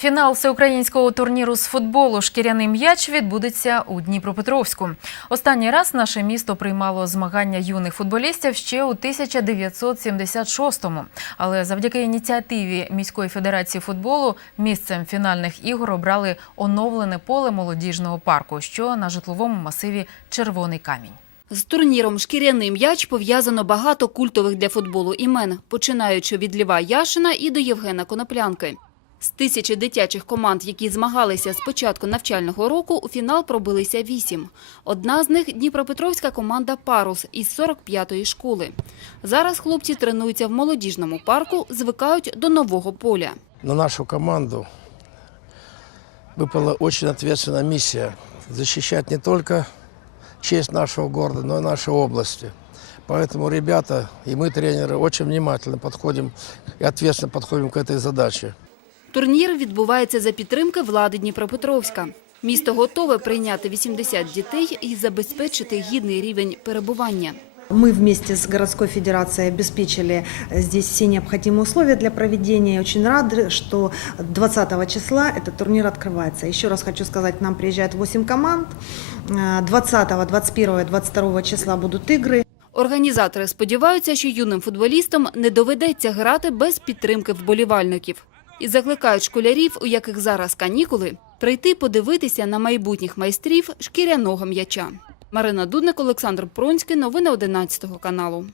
Фінал всеукраїнського турніру з футболу Шкіряний м'яч відбудеться у Дніпропетровську. Останній раз наше місто приймало змагання юних футболістів ще у 1976-му. Але завдяки ініціативі міської федерації футболу місцем фінальних ігор обрали оновлене поле молодіжного парку, що на житловому масиві Червоний камінь. З турніром «Шкіряний м'яч» пов'язано багато культових для футболу імен, починаючи від Льва Яшина і до Євгена Коноплянки. З тисячі дитячих команд, які змагалися з початку навчального року, у фінал пробилися вісім. Одна з них – Дніпропетровська команда «Парус» із 45-ї школи. Зараз хлопці тренуються в молодіжному парку, звикають до нового поля. На нашу команду выпала очень ответственная миссия защищать не только честь нашего города, но и нашей области. Поэтому ребята и мы, тренеры, очень внимательно подходим и ответственно подходим к этой задаче. Турнір відбувається за підтримки влади Дніпропетровська. Місто готове прийняти 80 дітей і забезпечити гідний рівень перебування. Мы вместе с городской федерацией обеспечили э, здесь все необходимые условия для проведения. И Очень рады, что 20 числа этот турнир открывается. Еще раз хочу сказать, к нам приезжает 8 команд. Э, 20, 21 и 22 числа будут игры. Організатори сподіваються, що юним футболістам не доведеться грати без підтримки вболівальників. І закликають школярів, у яких зараз канікули, прийти подивитися на майбутніх майстрів шкіряного м'яча. Марина Дудник, Олександр Пронський. Новини 11 каналу.